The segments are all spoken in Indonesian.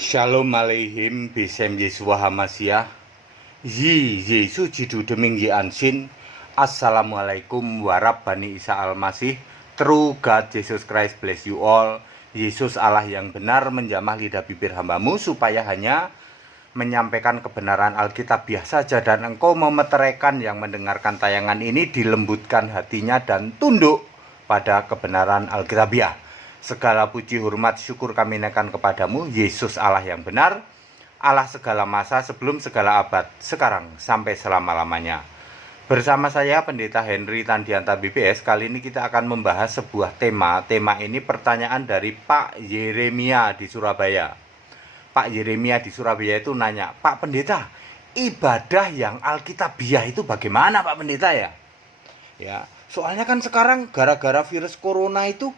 Shalom aleihim bisem Yesua Hamasiah. Yi Yesu jidu deming yi ansin. Assalamualaikum warabbani Isa Al-Masih. True God Jesus Christ bless you all. Yesus Allah yang benar menjamah lidah bibir hambamu supaya hanya menyampaikan kebenaran Alkitabiah saja, dan engkau memeteraikan yang mendengarkan tayangan ini dilembutkan hatinya dan tunduk pada kebenaran Alkitabiah. Segala puji, hormat, syukur kami naikkan kepadamu, Yesus Allah yang benar, Allah segala masa, sebelum segala abad, sekarang sampai selama-lamanya. Bersama saya Pendeta Henry Tandianta BPS. Kali ini kita akan membahas sebuah tema. Tema ini pertanyaan dari Pak Yeremia di Surabaya. Pak Yeremia di Surabaya itu nanya, Pak Pendeta, ibadah yang Alkitabiah itu bagaimana Pak Pendeta ya? Ya, soalnya kan sekarang gara-gara virus corona itu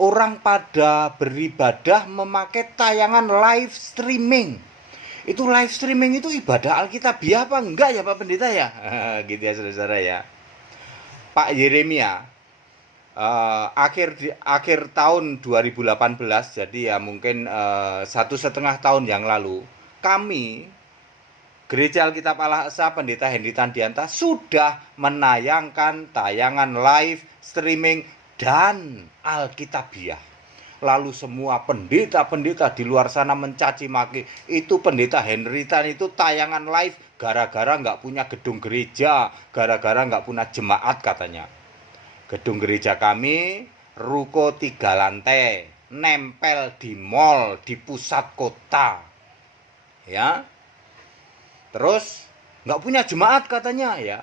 orang pada beribadah memakai tayangan live streaming. Itu live streaming itu ibadah Alkitabiah apa enggak ya Pak Pendeta ya? Gitu ya saudara-saudara ya. Pak Yeremia, akhir tahun 2018, jadi ya mungkin 1,5 tahun yang lalu, kami Gereja Alkitab Allah Esa Pendeta Henry Tandianta sudah menayangkan tayangan live streaming dan Alkitabiah. Lalu semua pendeta-pendeta di luar sana mencaci maki, itu Pendeta Henry Tan itu tayangan live gara-gara nggak punya gedung gereja, gara-gara nggak punya jemaat katanya. Gedung gereja kami ruko 3 lantai, nempel di mall di pusat kota, ya. Terus nggak punya jemaat katanya ya.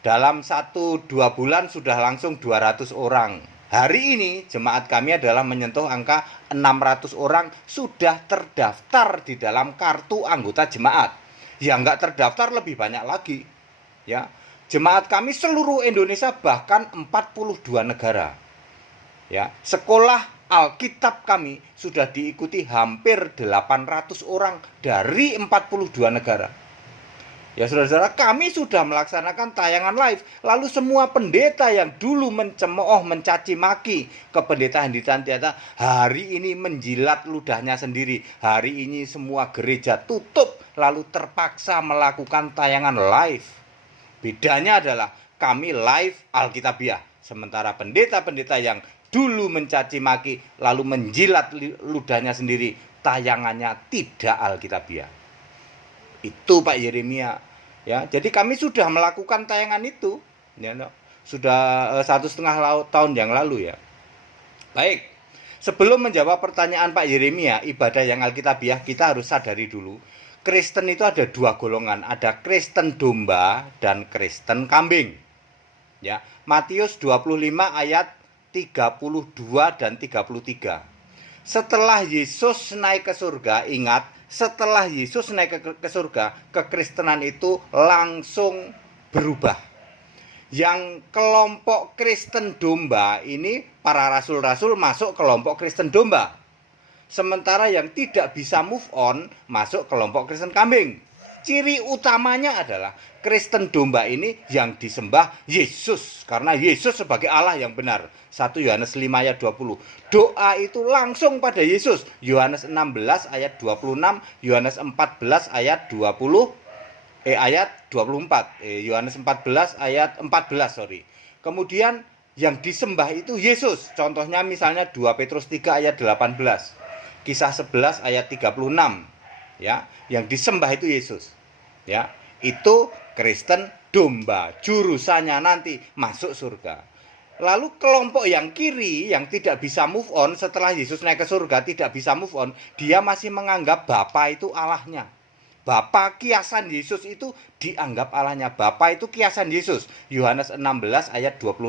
Dalam 1-2 bulan sudah langsung 200 orang. Hari ini jemaat kami adalah menyentuh angka 600 orang sudah terdaftar di dalam kartu anggota jemaat. Yang nggak terdaftar lebih banyak lagi. Ya, jemaat kami seluruh Indonesia, bahkan 42 negara. Ya, sekolah Alkitab kami sudah diikuti hampir 800 orang dari 42 negara. Ya saudara-saudara, kami sudah melaksanakan tayangan live. Lalu semua pendeta yang dulu mencemooh, mencaci maki ke Pendeta Henry Tandianta, hari ini menjilat ludahnya sendiri. Hari ini semua gereja tutup, lalu terpaksa melakukan tayangan live. Bedanya adalah kami live Alkitabiah, sementara pendeta-pendeta yang dulu mencaci maki lalu menjilat ludahnya sendiri, tayangannya tidak Alkitabiah. Itu Pak Yeremia ya. Jadi kami sudah melakukan tayangan itu ya, sudah 1,5 tahun yang lalu ya. Baik, sebelum menjawab pertanyaan Pak Yeremia, ibadah yang Alkitabiah, kita harus sadari dulu, Kristen itu ada 2 golongan, ada Kristen domba dan Kristen kambing ya. Matius 25 ayat 32 dan 33. Setelah Yesus naik ke surga, ingat, setelah Yesus naik ke surga, kekristenan itu langsung berubah. Yang kelompok Kristen domba ini, para rasul-rasul masuk kelompok Kristen domba. Sementara yang tidak bisa move on masuk kelompok Kristen kambing. Ciri utamanya adalah Kristen domba ini yang disembah Yesus, karena Yesus sebagai Allah yang benar. 1 Yohanes 5 ayat 20. Doa itu langsung pada Yesus. Yohanes 16 ayat 26, Yohanes 14 ayat 24. Yohanes 14 ayat 14, Kemudian yang disembah itu Yesus. Contohnya misalnya 2 Petrus 3 ayat 18. Kisah 11 ayat 36. Ya, yang disembah itu Yesus. Ya, itu Kristen domba, jurusannya nanti masuk surga. Lalu kelompok yang kiri yang tidak bisa move on setelah Yesus naik ke surga, tidak bisa move on, dia masih menganggap Bapa itu Allahnya. Bapa kiasan Yesus itu dianggap Allahnya. Bapa itu kiasan Yesus. Yohanes 16 ayat 25.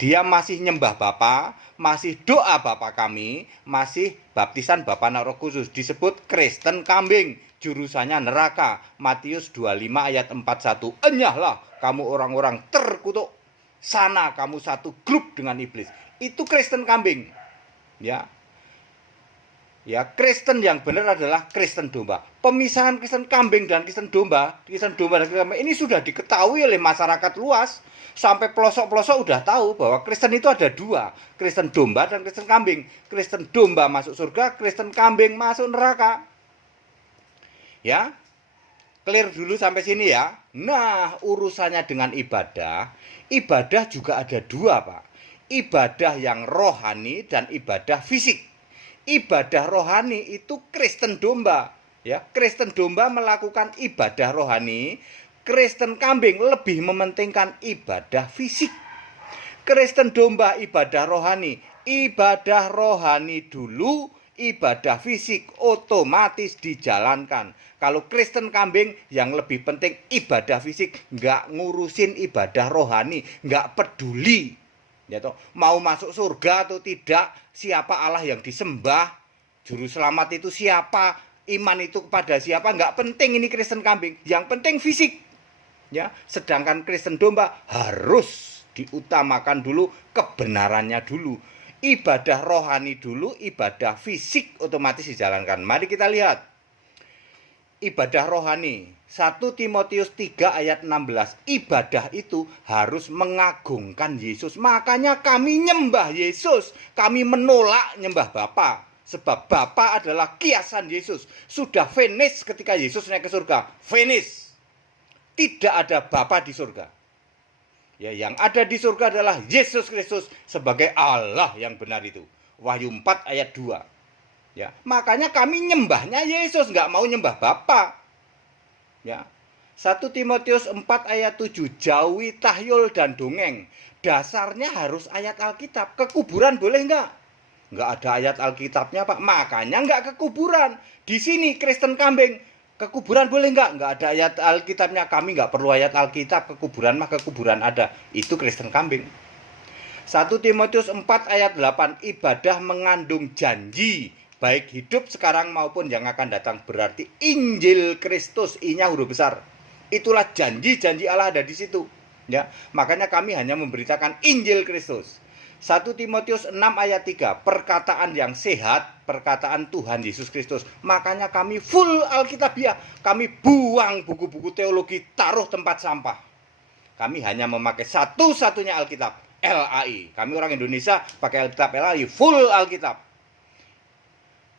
Dia masih nyembah Bapa, masih doa Bapa kami, masih baptisan Bapa Roh Kudus. Disebut Kristen kambing, jurusannya neraka. Matius 25 ayat 41. Enyahlah kamu orang-orang terkutuk, sana kamu satu grup dengan iblis. Itu Kristen kambing. Ya. Ya, Kristen yang benar adalah Kristen domba. Pemisahan Kristen kambing dan Kristen domba ini sudah diketahui oleh masyarakat luas. Sampai pelosok-pelosok udah tahu bahwa Kristen itu ada 2, Kristen domba dan Kristen kambing. Kristen domba masuk surga, Kristen kambing masuk neraka. Ya, clear dulu sampai sini ya. Nah, urusannya dengan ibadah, ibadah juga ada dua, Pak. Ibadah yang rohani dan ibadah fisik. Ibadah rohani itu Kristen domba, ya. Kristen domba melakukan ibadah rohani, Kristen kambing lebih mementingkan ibadah fisik. Kristen domba ibadah rohani dulu, ibadah fisik otomatis dijalankan. Kalau Kristen kambing yang lebih penting ibadah fisik, nggak ngurusin ibadah rohani, nggak peduli. Ya toh, mau masuk surga atau tidak, siapa Allah yang disembah, juru selamat itu siapa, iman itu kepada siapa, nggak penting ini Kristen kambing. Yang penting fisik. Ya, sedangkan Kristen domba harus diutamakan dulu kebenarannya dulu. Ibadah rohani dulu, ibadah fisik otomatis dijalankan. Mari kita lihat. Ibadah rohani 1 Timotius 3 ayat 16. Ibadah itu harus mengagungkan Yesus. Makanya kami nyembah Yesus. Kami menolak nyembah Bapa. Sebab Bapa adalah kiasan Yesus. Sudah finish ketika Yesus naik ke surga. Finish. Tidak ada Bapa di surga. Ya, yang ada di surga adalah Yesus Kristus sebagai Allah yang benar itu. Wahyu 4 ayat 2. Ya, makanya kami nyembahnya Yesus, nggak mau nyembah Bapa. Ya. 1 Timotius 4 ayat 7, jauhi tahyul dan dongeng. Dasarnya harus ayat Alkitab. Kekuburan boleh nggak? Nggak ada ayat Alkitabnya, Pak. Makanya nggak kekuburan. Di sini Kristen kambing. Kekuburan boleh nggak? Nggak ada ayat Alkitabnya. Kami nggak perlu ayat Alkitab. Kekuburan mah kekuburan ada. Itu Kristen kambing. 1 Timotius 4 ayat 8, ibadah mengandung janji. Baik hidup sekarang maupun yang akan datang. Berarti Injil Kristus, I-nya huruf besar. Itulah janji-janji Allah ada di situ. Ya, makanya kami hanya memberitakan Injil Kristus. 1 Timotius 6 ayat 3, perkataan yang sehat, perkataan Tuhan Yesus Kristus. Makanya kami full Alkitabiah. Kami buang buku-buku teologi, taruh tempat sampah. Kami hanya memakai satu-satunya Alkitab, LAI. Kami orang Indonesia pakai Alkitab LAI, full Alkitab.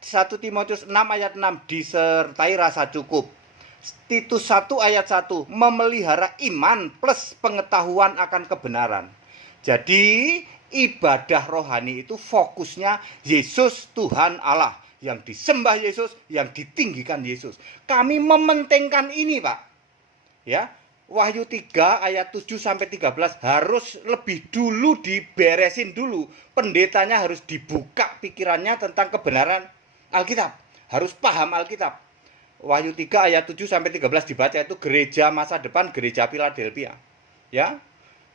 1 Timotius 6 ayat 6, disertai rasa cukup. Titus 1 ayat 1, memelihara iman plus pengetahuan akan kebenaran. Jadi ibadah rohani itu fokusnya Yesus Tuhan Allah. Yang disembah Yesus, yang ditinggikan Yesus. Kami mementingkan ini, Pak. Ya, Wahyu 3 ayat 7 sampai 13 harus lebih dulu diberesin dulu. Pendetanya harus dibuka pikirannya tentang kebenaran Alkitab. Harus paham Alkitab. Wahyu 3 ayat 7 sampai 13 dibaca, itu gereja masa depan, gereja Philadelphia. Ya.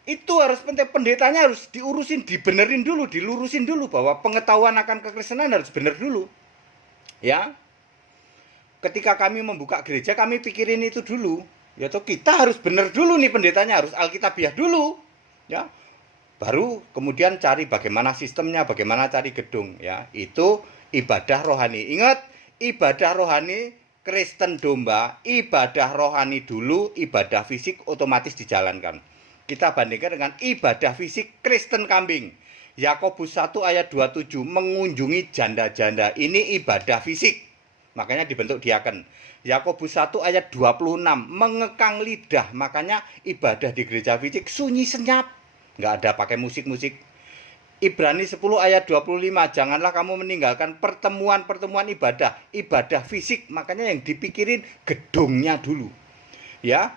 Itu harus penting, pendetanya harus diurusin, dibenerin dulu, dilurusin dulu bahwa pengetahuan akan kekristenan harus benar dulu. Ya. Ketika kami membuka gereja, kami pikirin itu dulu. Ya toh, kita harus benar dulu nih, pendetanya harus Alkitabiah dulu. Ya. Baru kemudian cari bagaimana sistemnya, bagaimana cari gedung, ya. Itu ibadah rohani. Ingat, ibadah rohani Kristen domba, ibadah rohani dulu, ibadah fisik otomatis dijalankan. Kita bandingkan dengan ibadah fisik Kristen kambing. Yakobus 1 ayat 27, mengunjungi janda-janda. Ini ibadah fisik. Makanya dibentuk diaken. Yakobus 1 ayat 26, mengekang lidah. Makanya ibadah di gereja fisik sunyi senyap. Nggak ada pakai musik-musik. Ibrani 10 ayat 25, janganlah kamu meninggalkan pertemuan-pertemuan ibadah fisik. Makanya yang dipikirin gedungnya dulu. Ya,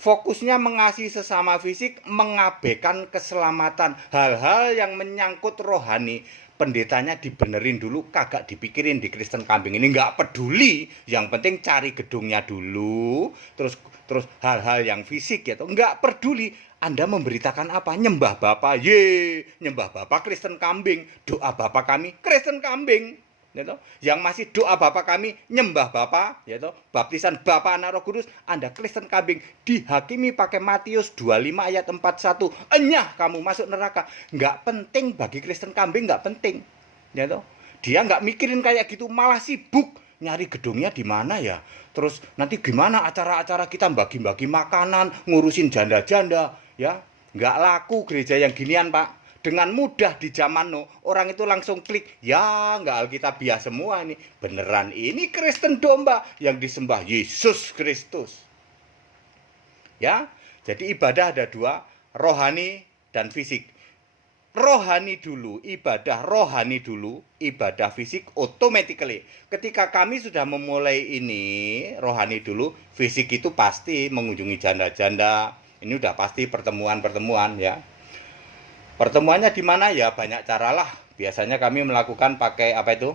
fokusnya mengasihi sesama fisik, mengabaikan keselamatan. Hal-hal yang menyangkut rohani, pendetanya dibenerin dulu, kagak dipikirin di Kristen kambing ini. Nggak peduli, yang penting cari gedungnya dulu. Terus hal-hal yang fisik ya, nggak peduli. Anda memberitakan apa? Nyembah Bapa, nyembah Bapa Kristen kambing. Doa Bapa kami Kristen kambing, ya toh. Yang masih doa Bapa kami nyembah Bapa, ya toh. Baptisan Bapa Anak Roh Kudus, Anda Kristen kambing. Dihakimi pakai Matius 25 ayat 41. Enyah kamu masuk neraka. Nggak penting bagi Kristen kambing, nggak penting, ya toh. Dia nggak mikirin kayak gitu, malah sibuk nyari gedungnya di mana ya. Terus nanti gimana acara-acara kita bagi-bagi makanan, ngurusin janda-janda. Ya, nggak laku gereja yang ginian, Pak. dengan mudah di zaman now. Orang itu langsung klik, ya nggak alkitabiah semua ini. Beneran ini Kristen domba yang disembah Yesus Kristus. Ya, jadi ibadah ada dua, rohani dan fisik. Rohani dulu, ibadah fisik automatically. Ketika kami sudah memulai ini, rohani dulu, fisik itu pasti mengunjungi janda-janda. Ini udah pasti pertemuan-pertemuan ya. Pertemuannya di mana ya? Banyak caralah. Biasanya kami melakukan pakai apa itu?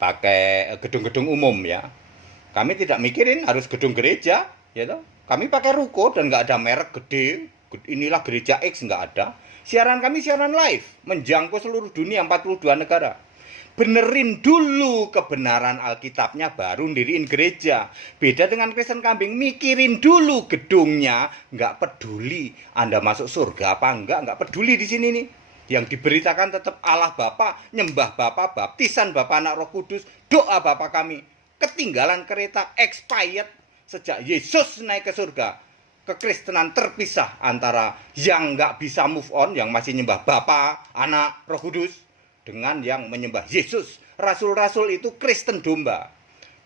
Pakai gedung-gedung umum ya. Kami tidak mikirin harus gedung gereja, ya toh. Kami pakai ruko dan nggak ada merek gede. Inilah gereja X, nggak ada. Siaran kami siaran live, menjangkau seluruh dunia 42 negara. Benerin dulu kebenaran Alkitabnya, baru ndiriin gereja. Beda dengan Kristen kambing, mikirin dulu gedungnya. Nggak peduli Anda masuk surga apa nggak peduli di sini nih. Yang diberitakan tetap Allah Bapa, nyembah Bapa, baptisan Bapa Anak Roh Kudus, doa Bapa kami. Ketinggalan kereta, expired sejak Yesus naik ke surga. Kekristenan terpisah antara yang nggak bisa move on, yang masih nyembah Bapa, Anak, Roh Kudus, dengan yang menyembah Yesus. Rasul-rasul itu Kristen domba.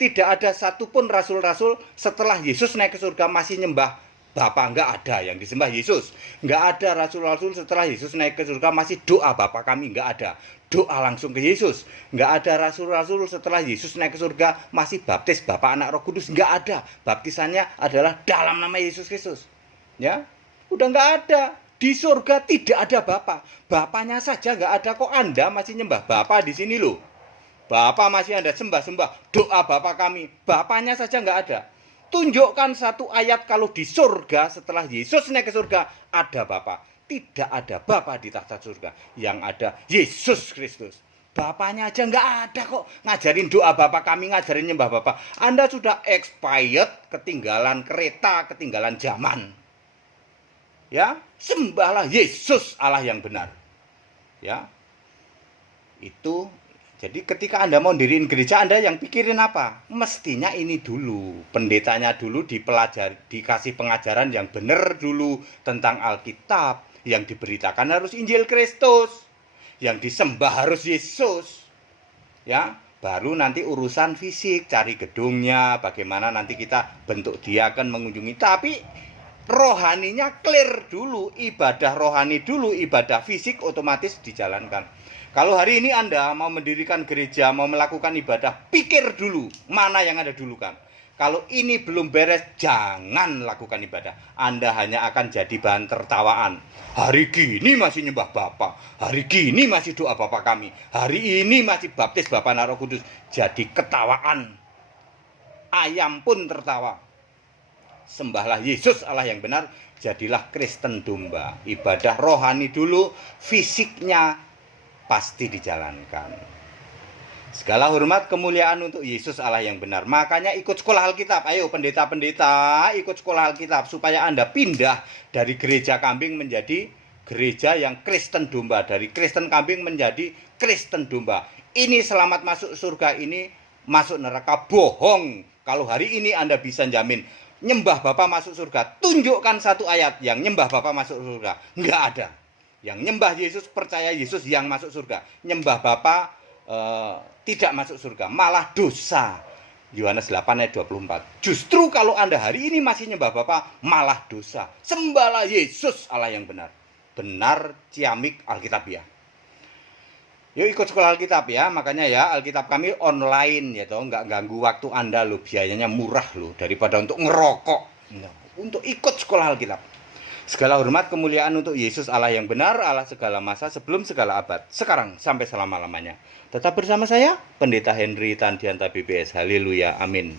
Tidak ada satupun rasul-rasul setelah Yesus naik ke surga masih nyembah Bapa, nggak ada yang disembah Yesus. Nggak ada rasul-rasul setelah Yesus naik ke surga masih doa Bapa kami, nggak ada. Doa langsung ke Yesus. Nggak ada rasul-rasul setelah Yesus naik ke surga masih baptis Bapa, Anak, Roh Kudus, nggak ada. Baptisannya adalah dalam nama Yesus Kristus. Ya, udah nggak ada. Di surga tidak ada Bapa. Bapaknya saja nggak ada, kok Anda masih nyembah Bapa di sini loh. Bapa masih Anda sembah-sembah, doa Bapa kami. Bapaknya saja nggak ada. Tunjukkan satu ayat kalau di surga setelah Yesus naik ke surga ada Bapa. Tidak ada Bapa di tahta surga. Yang ada Yesus Kristus. Bapaknya aja nggak ada kok. Ngajarin doa Bapa kami, ngajarin nyembah Bapa. Anda sudah expired, ketinggalan kereta, ketinggalan zaman. Ya, sembahlah Yesus Allah yang benar. Ya. Itu. Jadi ketika Anda mau diriin gereja, Anda yang pikirin apa? Mestinya ini dulu. Pendetanya dulu dikasih pengajaran yang benar dulu tentang Alkitab. Yang diberitakan harus Injil Kristus. Yang disembah harus Yesus. Ya, baru nanti urusan fisik, cari gedungnya, bagaimana nanti kita bentuk diaken mengunjungi. Tapi rohaninya clear dulu, ibadah rohani dulu, ibadah fisik otomatis dijalankan. Kalau hari ini Anda mau mendirikan gereja, mau melakukan ibadah, pikir dulu mana yang Anda dulukan. Kalau ini belum beres, jangan lakukan ibadah. Anda hanya akan jadi bahan tertawaan. Hari gini masih nyembah Bapa, hari gini masih doa Bapa kami, hari ini masih baptis Bapa Anak Roh Kudus. Jadi ketawaan. Ayam pun tertawa. Sembahlah Yesus Allah yang benar, jadilah Kristen domba. Ibadah rohani dulu, fisiknya pasti dijalankan. Segala hormat kemuliaan untuk Yesus Allah yang benar. Makanya ikut sekolah Alkitab. Ayo pendeta-pendeta, ikut sekolah Alkitab supaya Anda pindah dari gereja kambing menjadi gereja yang Kristen domba. Dari Kristen kambing menjadi Kristen domba. Ini selamat masuk surga, ini masuk neraka. Bohong. Kalau hari ini Anda bisa jamin nyembah Bapa masuk surga, tunjukkan satu ayat yang nyembah Bapa masuk surga. Enggak ada. Yang nyembah Yesus, percaya Yesus yang masuk surga. Nyembah Bapa tidak masuk surga, malah dosa. Yohanes 8 ayat 24. Justru kalau Anda hari ini masih nyembah Bapa, malah dosa. Sembahlah Yesus Allah yang benar. Benar ciamik Alkitabiah. Yuk ikut sekolah Alkitab ya. Makanya ya Alkitab kami online ya toh, nggak ganggu waktu Anda loh. Biayanya murah loh daripada untuk ngerokok. Nah, untuk ikut sekolah Alkitab. Segala hormat kemuliaan untuk Yesus Allah yang benar, Allah segala masa sebelum segala abad, sekarang sampai selama-lamanya. Tetap bersama saya, Pendeta Henry Tandianta BPS. Haleluya, amin.